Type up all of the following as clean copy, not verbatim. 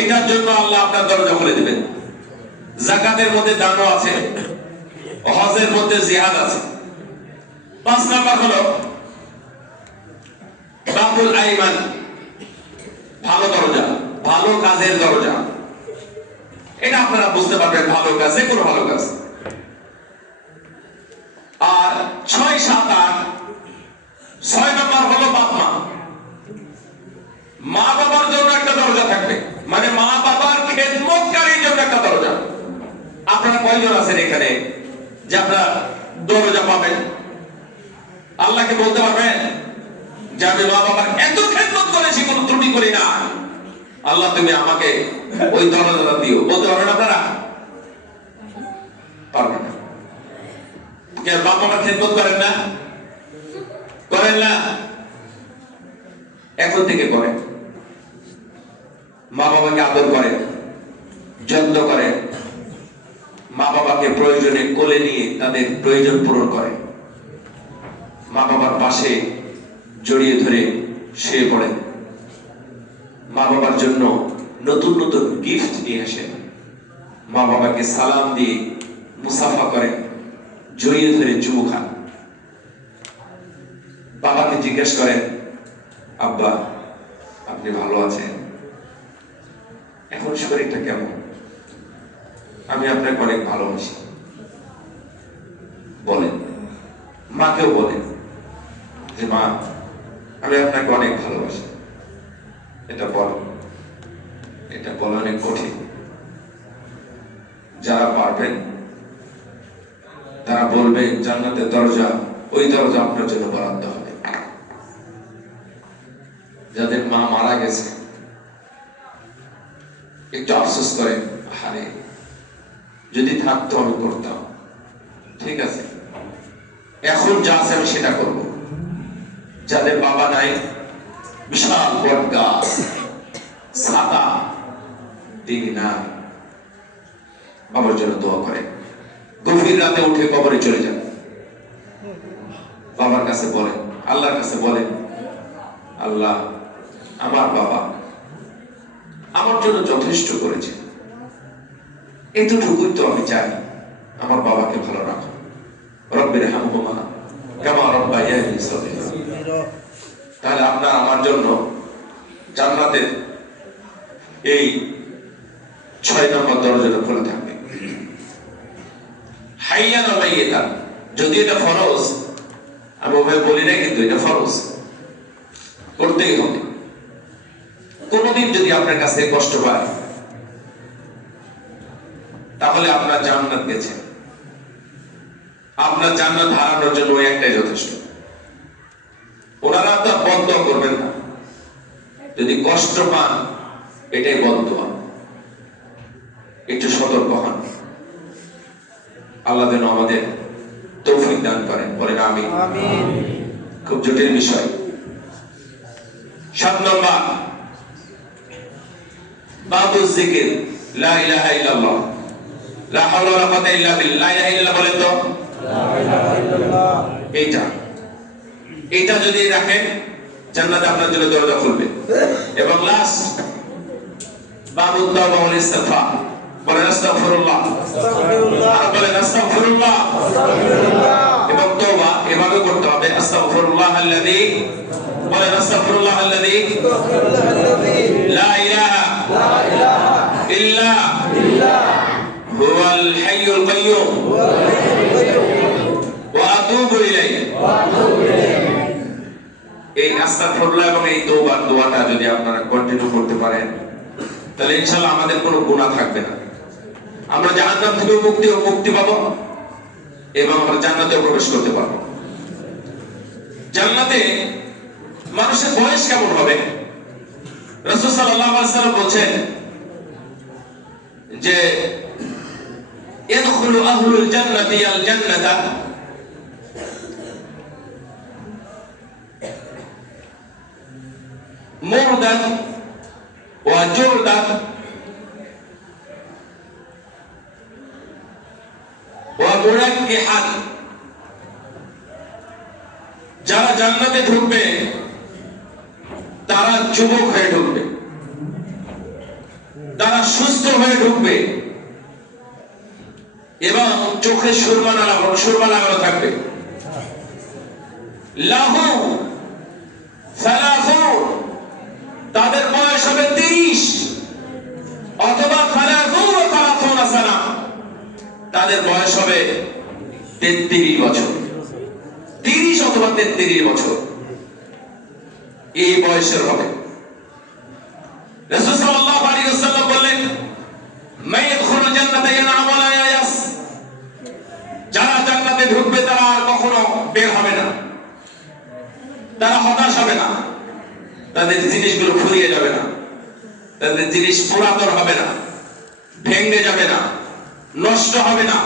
সেইটার জন্য আল্লাহ আপনার দরজা খুলে দিবেন। যাকাতের মধ্যে দানও আছে, হজের মধ্যে জিহাদ আছে। 5 নাম্বার হলো বাবুল আইমান, ভালো দরজা, ভালো কাজের দরজা। এটা আপনারা বুঝতে পারবেন, ভালো কাজ, যে কোনো ভালো কাজ। আর 6, 7, 8, 6 নাম্বার হলো বাপ মা। মা বাবার জন্য একটা দরজা থাকবে, মানে মা বাবার খেদমতকারীর জন্য একটা দরজা। আপনারা কয়জন আছেন এখানে যে আপনারা দরজা পাবেন? আল্লাহকে বলতে পারবেন যে আমি মা বাবার এত খেদমত করেছি, কোনো ত্রুটি করি না, আল্লাহ তুমি আমাকে ওই দরজাটা দিও? বলতে পারবেন আপনারা? পারবেন না। কে বাপ মার খেদমত করেন না? করেন না? এখন থেকে করেন। মা বাবাকে আদর করেন, যত্ন করেন, মা বাবাকে প্রয়োজনে কোলে নিয়ে তাদের প্রয়োজন পূরণ করেন, মা বাবার পাশে জড়িয়ে ধরে শুয়ে পড়েন, মা বাবার জন্য নতুন নতুন গিফট নিয়ে আসেন, মা বাবাকে সালাম দিয়ে মুসাফা করেন, জড়িয়ে ধরে চুমু খান, বাবাকে জিজ্ঞেস করেন আব্বা আপনি ভালো আছেন? এখন শরীরটা কেমন? আমি আপনাকে অনেক ভালোবাসি। বলেন, মাকেও বলেন যে মা আমি আপনাকে অনেক ভালোবাসি। এটা বল, এটা বলা অনেক কঠিন। যারা পারবেন তারা বলবে জান্নাতের দরজা, ওই দরজা আপনার জন্য বরাদ্দ হবে। যাদের মা মারা গেছে একটু আফসোস করেন, হারে যদি থাকতো আমি করতাম। ঠিক আছে, এখন যা আছে আমি সেটা করব। যাদের বাবা নাই, বিশাল বট গাছ, ছাতা, তিনি নাই, বাবার জন্য দোয়া করেন। গভীর রাতে উঠে কবরে চলে যান, বাবার কাছে বলেন, আল্লাহর কাছে বলেন, আল্লাহ আমার বাবা আমার জন্য যথেষ্ট করেছে, এতটুকুই তো আমি চাই, আমার বাবাকে ভালো রাখো। রব্বির হামহুমা কামা রাব্বায়ানি সগীরা। তাহলে আপনার আমার জন্য জান্নাতের এই 6 নম্বর দরজাটা খোলা থাকবে। হাইয়ান ওয়া মাইয়াতান, যদি এটা ফরজ, আমি ওভাবে বলি না, কিন্তু এটা ফরজ, করতেই হবে। কোনদিন যদি আপনার কাছে কষ্ট পায় তাহলে আপনার জান্নাত গেছে। আপনার জান্নাত হারানোর জন্য ওই একটাই যথেষ্ট। ওনারা তো বদদোয়া করবেন না, যদি কষ্ট পান এটাই বদদোয়া। একটু সতর্ক হন, আল্লাহ যেন আমাদের তৌফিক দান করেন। বলেন আমিন। খুব জটিল বিষয়। 7 নম্বর বাবু জিকির, লা ইলাহা ইল্লাল্লাহ, লা হাওলা ওয়ালা কুওয়াতা ইল্লা বিল্লাহ। লা ইলাহা ইল্লাল্লাহ বলেন তো, লা ইলাহা ইল্লাল্লাহ। এইটা যদি রাখেন জান্নাতে আপনার জন্য দরজা খুলবে। এবং লাস্ট বাবু তাওবা ওয়াল ইস্তিগফার, বলেন আস্তাগফিরুল্লাহ, আস্তাগফিরুল্লাহ, আর বলেন আস্তাগফিরুল্লাহ, আস্তাগফিরুল্লাহ। এবং তওবা এভাবে করতে হবে, আস্তাগফিরুল্লাহ আল্লাযী, বলেন আস্তাগফিরুল্লাহ আল্লাযী লা ইলাহা ইল্লা হুয়াল হাইয়ুল কাইয়্যুম ওয়া আতুবু ইলাইহি। এই আস্তাগফিরুল্লাহ এবং এই তওবার দোয়াটা যদি আপনারা কন্টিনিউ করতে পারেন তাহলে ইনশাআল্লাহ আমাদের কোনো গুনাহ থাকবে না। আমরা জাহান্নাম থেকে মুক্তি পাবো এবং আমরা জান্নাতে প্রবেশ করতে পারবো। জান্নাতে মানুষের বয়স কেমন হবে? রাসূল সাল্লাল্লাহু আলাইহি ওয়াসাল্লাম বলেন যে ইয়াদখুলু আহলুল জান্নাতি আল জান্নাতা মুরদান ওয়া জুরদান ওয়া মুরাক্কিহান। যারা জান্নাতে ঢুকবে তারা যুবক হয়ে ঢুকবে, তারা সুস্থ হয়ে ঢুকবে এবং চোখে সুরমা লাগানো থাকবে। লাহু সালাসুন, তাদের বয়স হবে 30 অথবা সালাসুনা সানা, তাদের বয়স হবে 33 বছর। 30 অথবা 33 বছর এই বয়সের হবে। রাসূল সাল্লাল্লাহু আলাইহি ওয়াসাল্লাম বললেন, মা ইয়াদখুলুল জান্নাতা ইয়ানআম ওয়া লা ইয়াস, যারা জান্নাতে ঢুকবে তারা আর কখনো বের হবে না, তারা হতাশ হবে না, তাদের জিনিসগুলো ফুরিয়ে যাবে না, তাদের জিনিস পুরাতন হবে না, ভেঙে যাবে না, নষ্ট হবে না,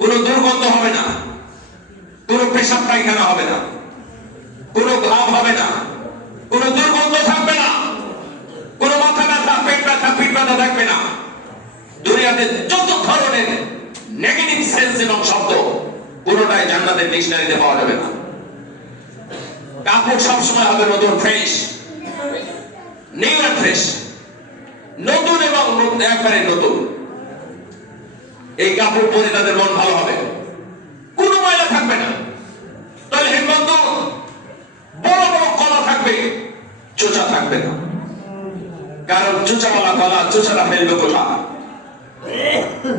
কোনো দুর্গন্ধ হবে না, কোনো পেশাব পায়খানা হবে না, কোনো ঘাম হবে না, কোনো দুর্গন্ধ থাকবে না, কোনো মাথা ব্যথা, পেট ব্যথা, পিঠ ব্যথা থাকবে না। দুনিয়াতে যত ধরনের নেগেটিভ সেন্স এবং শব্দ কোনোটাই জান্নাতের ডিকশনারিতে পাওয়া যাবে না। কাপড় সবসময় হবে নতুন, ফ্রেশ, নিউ এন্ড ফ্রেশ, নতুন এবং একবারে নতুন। এই কাপড় পরে তাদের মন ভালো হবে, কোনো ময়লা থাকবে না। তাহলে হেমন্ত বড় বড় কলা থাকবে, চোচা থাকবে না, কারণ চোচাওয়ালা কলা চোচাটা ফেলবে কোথা?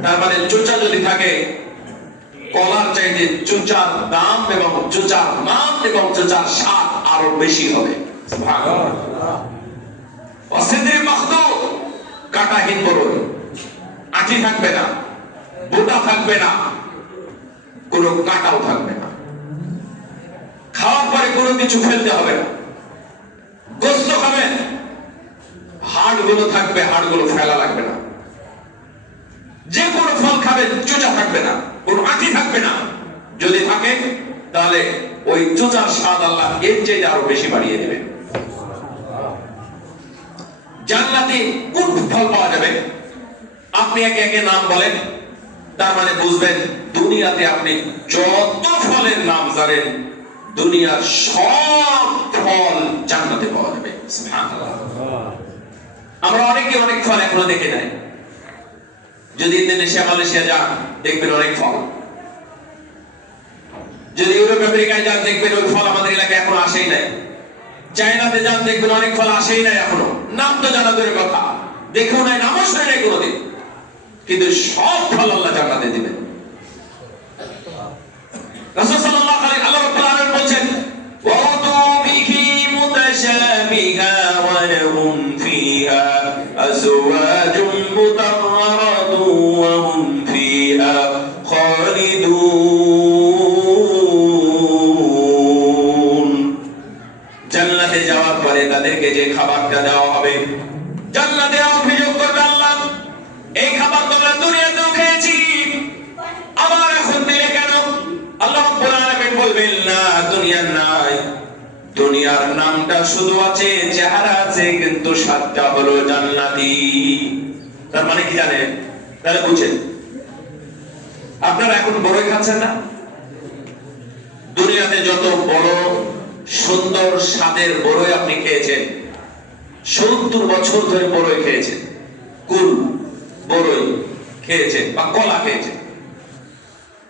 তার মানে চোচা যদি থাকে, কলার চাইতে চোচার দাম এবং চোচার মান এবং চোচার স্বাদ আরো বেশি হবে। অসিদ্রি মাখদুদ, কাঁটাহীন বরই, আঁটি থাকবে না, বোটা থাকবে না, কোনো কাঁটাও থাকবে না। খাওয়ার পরে কোনো কিছু ফেলতে হবে না। গোস্ত খাবেন, হাড়গুলো থাকবে, হাড়গুলো ফেলা লাগবে না। যে কোনো ফল খাবেন, চোচা থাকবে না, কোনো আঁটি থাকবে না। যদি থাকে তাহলে ওই চোচার স্বাদ আল্লাহ এর চেয়ে আরো বেশি বাড়িয়ে দেবে। জান্নাতে কোন ফল পাওয়া যাবে? আপনি একে একে নাম বলেন, তার মানে বুঝবেন দুনিয়াতে আপনি যত ফলের নাম জানেন, দুনিয়ার সব ফল জান্নাতে পাওয়া যাবে। সুবহানাল্লাহ। আমরা অনেকে অনেক ফল এখনো দেখে নাই। যদি ইন্দোনেশিয়া, মালয়েশিয়া যান, দেখবেন অনেক ফল। যদি ইউরোপ আমেরিকায় যান, দেখবেন ওই ফল আমাদের এলাকায় এখনো আসেই নাই। চায়নাতে যান, দেখবেন অনেক ফল আসেই নাই এখনো, নাম তো জানা দূরের কথা, দেখেও নাই, নামও শুনে নাই কোনোদিন। কিন্তু সব ফল আল্লাহ জান্নাতে দিবেন। রাসূল সাল্লাল্লাহু আলাইহি আল্লাহ রাব্বুল আলামিন বলেন, ওয়াউতু বিহি মুতাশাবিহা ওয়া লাহুম ফিহা আজওয়াজুম মুতাহহারাতুন ওয়া হুম ফিহা খালিদুন। জান্নাতে যাওয়ার পরে তাদেরকে যে খাবারটা দেওয়া হবে, জান্নাতে অভিযোগ করবে, আল্লাহ এই খাবার তোমরা দুনিয়াতেও খেয়েছি, আবার এখন দিলে কেন? আল্লাহ রাব্বুল আলামিন বলবেন, না, দুনিয়ার নাই, দুনিয়ার নামটা শুধু আছে, চেহারা আছে, কিন্তু স্বাদটা হলো জান্নাতি। তার মানে কি জানেন? তাহলে বুঝেন, আপনারা এখন বড়ই খাচ্ছেন না? দুনিয়াতে যত বড় সুন্দর স্বাদের বড়ই আপনি খেয়েছেন, 70 বছর ধরে বড়ই খেয়েছেন, কুল বড়ই খেয়েছেন বা কলা খেয়েছেন,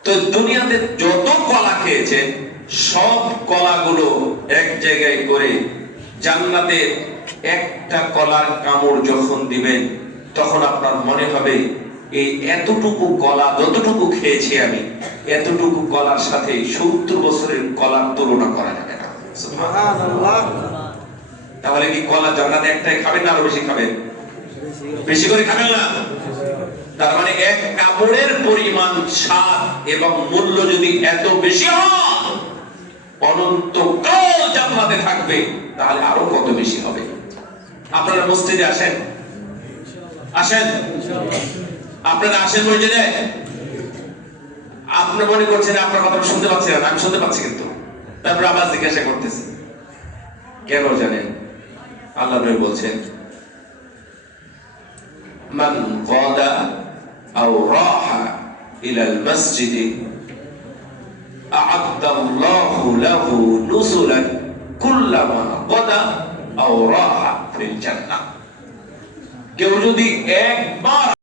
তো দুনিয়াতে যত কলা খেয়েছেন সব কলাগুলো এক জায়গায় করে জান্নাতে একটা কলার কামড় যখন দিবেন, তখন আপনার মনে হবে এই এতটুকু কলা যতটুকু খেয়েছি আমি, এতটুকু কলার সাথে 70 বছরের কলার তুলনা করা যাবে না। সুবহানাল্লাহ। তাহলে কি কলা জান্নাতে একটাই খাবেন না আরো বেশি খাবেন? বেশি করে খাবেন না? তার মানে এক কাপড়ের পরিমাণ, স্বাদ এবং মূল্য যদি এত বেশি হয়, অনন্তকাল জান্নাতে থাকবে, তাহলে আরো কত বেশি হবে। আপনারা মসজিদে আসেন? আসেন? আপনারা আসেন মসজিদে? আপনি মনে করছেন আপনার কথা শুনতে পাচ্ছি না? আমি শুনতে পাচ্ছি, কিন্তু তারপর আবার জিজ্ঞাসা করতেছি কেন জানেন? আল্লাহ নবী বলছেন, মান গাদা আও রাহা ইলাল মসজিদ আ'আদাল্লাহু লাহু নুসুলান কুল্লামা গাদা আও রাহা ফিল জান্নাহ। কেউ যদি একবার